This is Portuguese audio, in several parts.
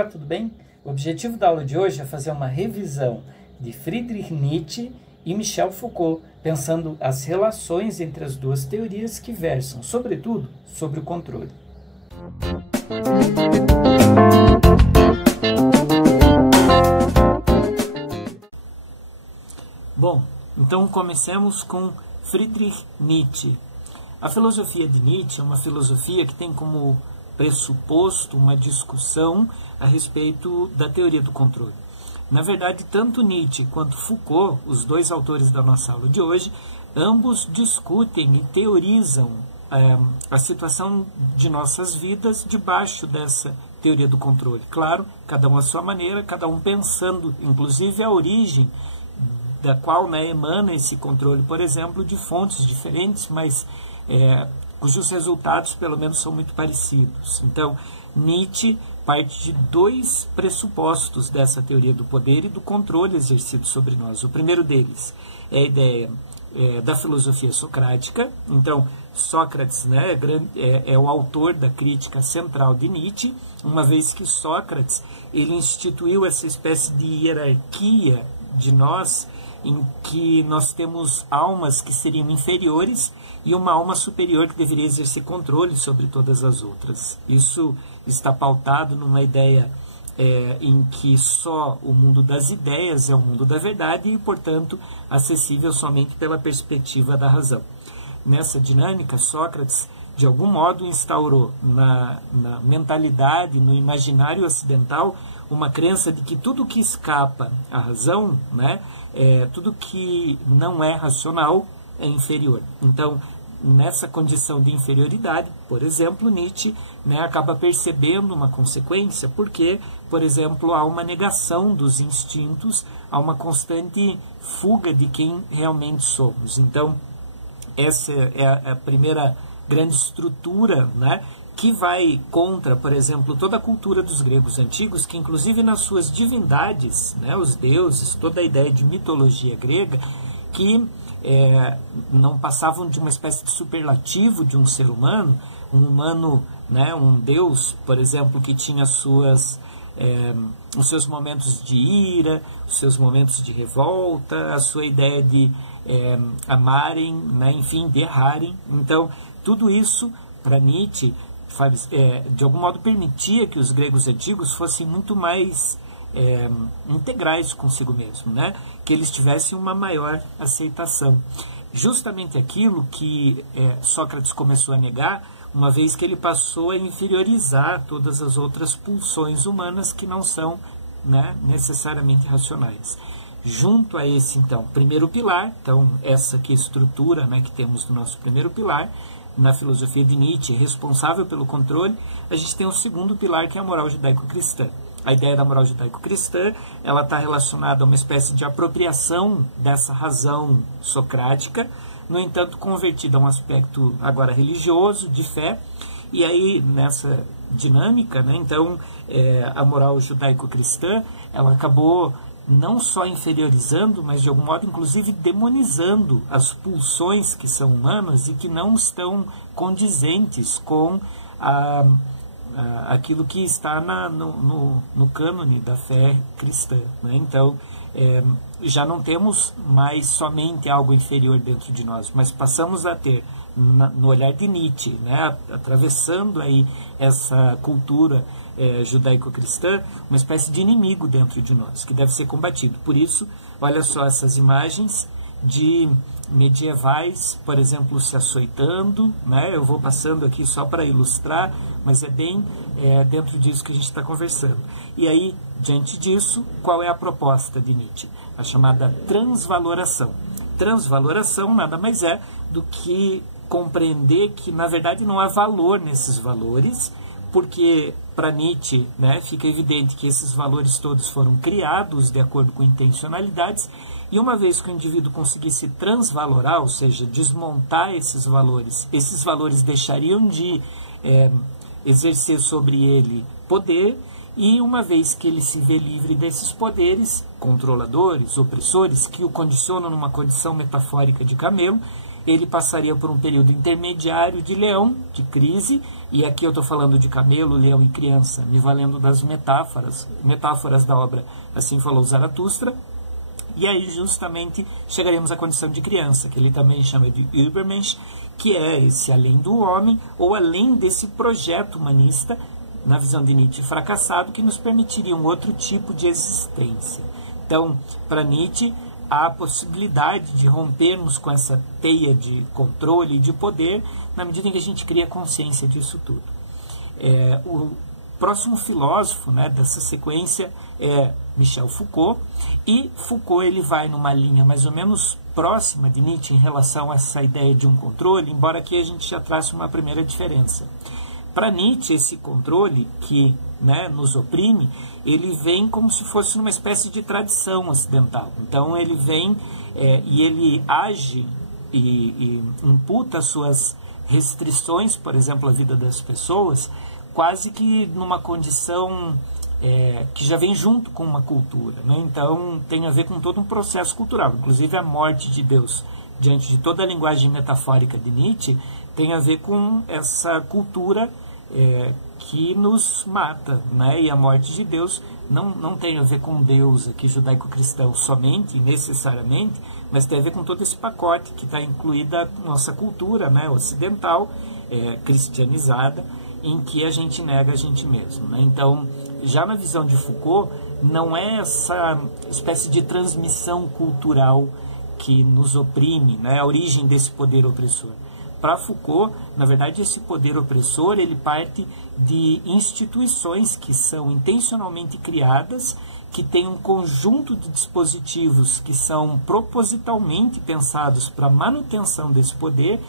Olá, tudo bem? O objetivo da aula de hoje é fazer uma revisão de Friedrich Nietzsche e Michel Foucault, pensando as relações entre as duas teorias que versam, sobretudo, sobre o controle. Bom, então comecemos com Friedrich Nietzsche. A filosofia de Nietzsche é uma filosofia que tem como pressuposto uma discussão a respeito da teoria do controle. Na verdade, tanto Nietzsche quanto Foucault, os dois autores da nossa aula de hoje, ambos discutem e teorizam a situação de nossas vidas debaixo dessa teoria do controle. Claro, cada um à sua maneira, cada um pensando, inclusive, a origem da qual emana esse controle, por exemplo, de fontes diferentes, mas cujos resultados, pelo menos, são muito parecidos. Então, Nietzsche parte de dois pressupostos dessa teoria do poder e do controle exercido sobre nós. O primeiro deles é a ideia da filosofia socrática. Então, Sócrates é o autor da crítica central de Nietzsche, uma vez que Sócrates ele instituiu essa espécie de hierarquia de nós, em que nós temos almas que seriam inferiores e uma alma superior que deveria exercer controle sobre todas as outras. Isso está pautado numa ideia em que só o mundo das ideias é o mundo da verdade e, portanto, acessível somente pela perspectiva da razão. Nessa dinâmica, Sócrates, de algum modo, instaurou na mentalidade, no imaginário ocidental, uma crença de que tudo que escapa à razão, tudo que não é racional, é inferior. Então, nessa condição de inferioridade, por exemplo, Nietzsche acaba percebendo uma consequência, porque, por exemplo, há uma negação dos instintos, há uma constante fuga de quem realmente somos. Então, essa é a primeira grande estrutura, que vai contra, por exemplo, toda a cultura dos gregos antigos, que inclusive nas suas divindades, os deuses, toda a ideia de mitologia grega, que não passavam de uma espécie de superlativo de um ser humano, um deus, por exemplo, que tinha os seus momentos de ira, os seus momentos de revolta, a sua ideia de amarem, enfim, de errarem. Então, tudo isso, para Nietzsche, de algum modo permitia que os gregos antigos fossem muito mais integrais consigo mesmo, que eles tivessem uma maior aceitação. Justamente aquilo que Sócrates começou a negar, uma vez que ele passou a inferiorizar todas as outras pulsões humanas que não são necessariamente racionais. Junto a esse, então, primeiro pilar, então, essa aqui é a estrutura que temos do nosso primeiro pilar, na filosofia de Nietzsche, responsável pelo controle, a gente tem o segundo pilar, que é a moral judaico-cristã. A ideia da moral judaico-cristã, ela está relacionada a uma espécie de apropriação dessa razão socrática, no entanto, convertida a um aspecto agora religioso, de fé, e aí, nessa dinâmica, então, a moral judaico-cristã, ela acabou não só inferiorizando, mas de algum modo, inclusive, demonizando as pulsões que são humanas e que não estão condizentes com aquilo que está no cânone da fé cristã. Então, já não temos mais somente algo inferior dentro de nós, mas passamos a ter, no olhar de Nietzsche, atravessando aí essa cultura judaico-cristã, uma espécie de inimigo dentro de nós, que deve ser combatido. Por isso, olha só essas imagens de medievais, por exemplo, se açoitando, eu vou passando aqui só para ilustrar, mas é bem dentro disso que a gente está conversando. E aí, diante disso, qual é a proposta de Nietzsche? A chamada transvaloração. Transvaloração nada mais é do que compreender que, na verdade, não há valor nesses valores, porque para Nietzsche fica evidente que esses valores todos foram criados de acordo com intencionalidades, e uma vez que o indivíduo conseguisse transvalorar, ou seja, desmontar esses valores deixariam de exercer sobre ele poder, e uma vez que ele se vê livre desses poderes controladores, opressores, que o condicionam numa condição metafórica de camelo, ele passaria por um período intermediário de leão, de crise, e aqui eu estou falando de camelo, leão e criança, me valendo das metáforas da obra Assim Falou Zaratustra, e aí justamente chegaremos à condição de criança, que ele também chama de Übermensch, que é esse além do homem, ou além desse projeto humanista, na visão de Nietzsche, fracassado, que nos permitiria um outro tipo de existência. Então, para Nietzsche, há a possibilidade de rompermos com essa teia de controle e de poder, na medida em que a gente cria consciência disso tudo. O próximo filósofo, né, dessa sequência é Michel Foucault, e Foucault ele vai numa linha mais ou menos próxima de Nietzsche em relação a essa ideia de um controle, embora aqui a gente já trace uma primeira diferença. Para Nietzsche, esse controle que, né, nos oprime, ele vem como se fosse uma espécie de tradição ocidental. Então ele vem e ele age e imputa suas restrições, por exemplo, à vida das pessoas, quase que numa condição que já vem junto com uma cultura, né? Então tem a ver com todo um processo cultural, inclusive a morte de Deus, diante de toda a linguagem metafórica de Nietzsche, tem a ver com essa cultura que nos mata, né? E a morte de Deus não tem a ver com Deus aqui judaico-cristão somente, necessariamente, mas tem a ver com todo esse pacote que está incluída a nossa cultura, né, ocidental, cristianizada, em que a gente nega a gente mesmo, né? Então, já na visão de Foucault, não é essa espécie de transmissão cultural que nos oprime, né, a origem desse poder opressor. Para Foucault, na verdade, esse poder opressor ele parte de instituições que são intencionalmente criadas, que têm um conjunto de dispositivos que são propositalmente pensados para a manutenção desse poder,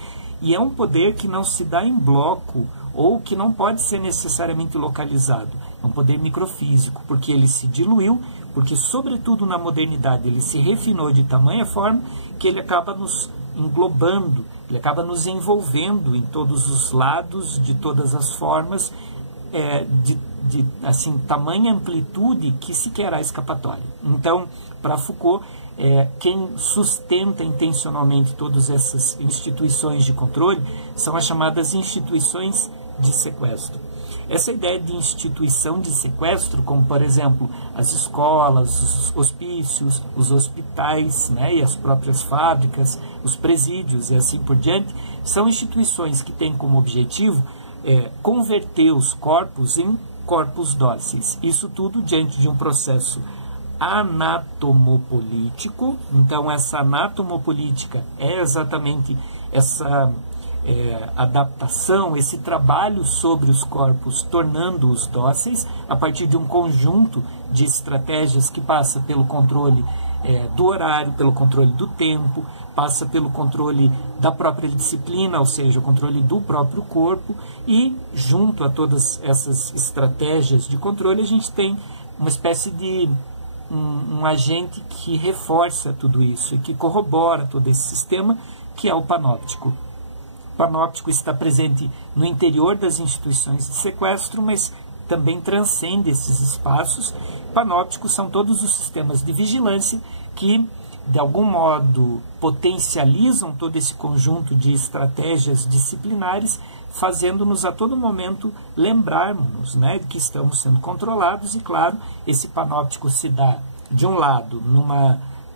e é um poder que não se dá em bloco ou que não pode ser necessariamente localizado. É um poder microfísico, porque ele se diluiu, porque, sobretudo na modernidade, ele se refinou de tamanha forma que ele acaba nos englobando, ele acaba nos envolvendo em todos os lados, de todas as formas, de assim, tamanha amplitude que sequer há escapatória. Então, para Foucault, quem sustenta intencionalmente todas essas instituições de controle são as chamadas instituições de sequestro. Essa ideia de instituição de sequestro, como por exemplo as escolas, os hospícios, os hospitais, né, e as próprias fábricas, os presídios e assim por diante, são instituições que têm como objetivo converter os corpos em corpos dóceis. Isso tudo diante de um processo anatomopolítico. Então essa anatomopolítica é exatamente essa adaptação, esse trabalho sobre os corpos, tornando-os dóceis, a partir de um conjunto de estratégias que passa pelo controle do horário, pelo controle do tempo, passa pelo controle da própria disciplina, ou seja, o controle do próprio corpo, e junto a todas essas estratégias de controle a gente tem uma espécie de um agente que reforça tudo isso e que corrobora todo esse sistema, que é o panóptico. O panóptico está presente no interior das instituições de sequestro, mas também transcende esses espaços. Panópticos são todos os sistemas de vigilância que, de algum modo, potencializam todo esse conjunto de estratégias disciplinares, fazendo-nos a todo momento lembrarmos, né, que estamos sendo controlados. E, claro, esse panóptico se dá, de um lado,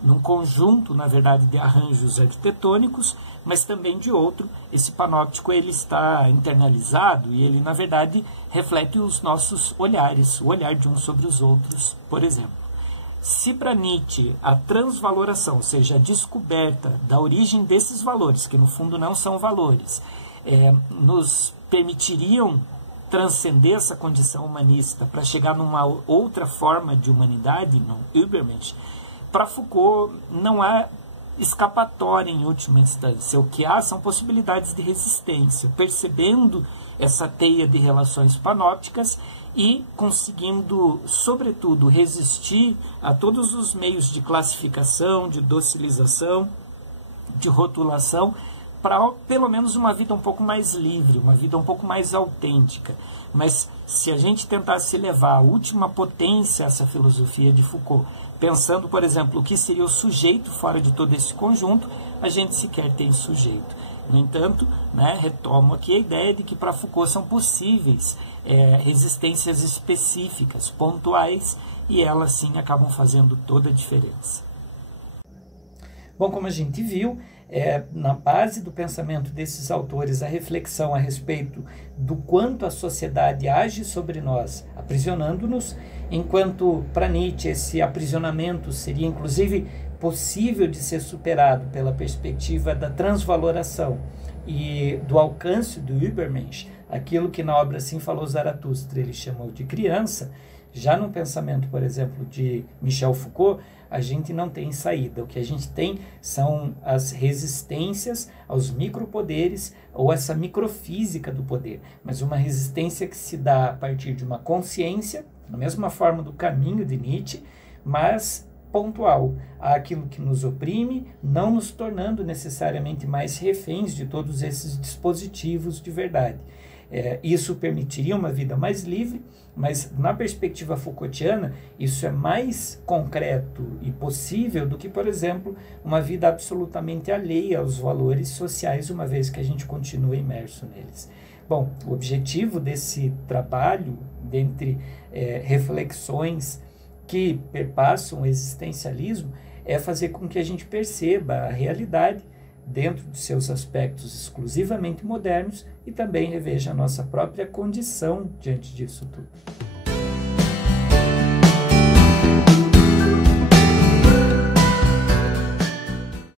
num conjunto, na verdade, de arranjos arquitetônicos, mas também de outro, esse panóptico ele está internalizado e ele, na verdade, reflete os nossos olhares, o olhar de uns sobre os outros, por exemplo. Se para Nietzsche a transvaloração, ou seja, a descoberta da origem desses valores, que no fundo não são valores, nos permitiriam transcender essa condição humanista para chegar numa outra forma de humanidade, não Übermensch, para Foucault não há escapatória em última instância. O que há são possibilidades de resistência, percebendo essa teia de relações panópticas e conseguindo, sobretudo, resistir a todos os meios de classificação, de docilização, de rotulação, para pelo menos uma vida um pouco mais livre, uma vida um pouco mais autêntica. Mas se a gente tentasse levar a última potência a essa filosofia de Foucault, pensando, por exemplo, o que seria o sujeito fora de todo esse conjunto, a gente sequer tem sujeito. No entanto, né, retomo aqui a ideia de que para Foucault são possíveis resistências específicas, pontuais, e elas sim acabam fazendo toda a diferença. Bom, como a gente viu, na base do pensamento desses autores a reflexão a respeito do quanto a sociedade age sobre nós, aprisionando-nos, enquanto para Nietzsche esse aprisionamento seria inclusive possível de ser superado pela perspectiva da transvaloração e do alcance do Übermensch, aquilo que na obra Assim Falou Zaratustra ele chamou de criança. Já no pensamento, por exemplo, de Michel Foucault, a gente não tem saída. O que a gente tem são as resistências aos micropoderes ou essa microfísica do poder, mas uma resistência que se dá a partir de uma consciência, da mesma forma do caminho de Nietzsche, mas pontual àquilo que nos oprime, não nos tornando necessariamente mais reféns de todos esses dispositivos de verdade. Isso permitiria uma vida mais livre, mas na perspectiva Foucaultiana, isso é mais concreto e possível do que, por exemplo, uma vida absolutamente alheia aos valores sociais, uma vez que a gente continua imerso neles. Bom, o objetivo desse trabalho, dentre reflexões que perpassam o existencialismo, é fazer com que a gente perceba a realidade dentro de seus aspectos exclusivamente modernos e também reveja a nossa própria condição diante disso tudo.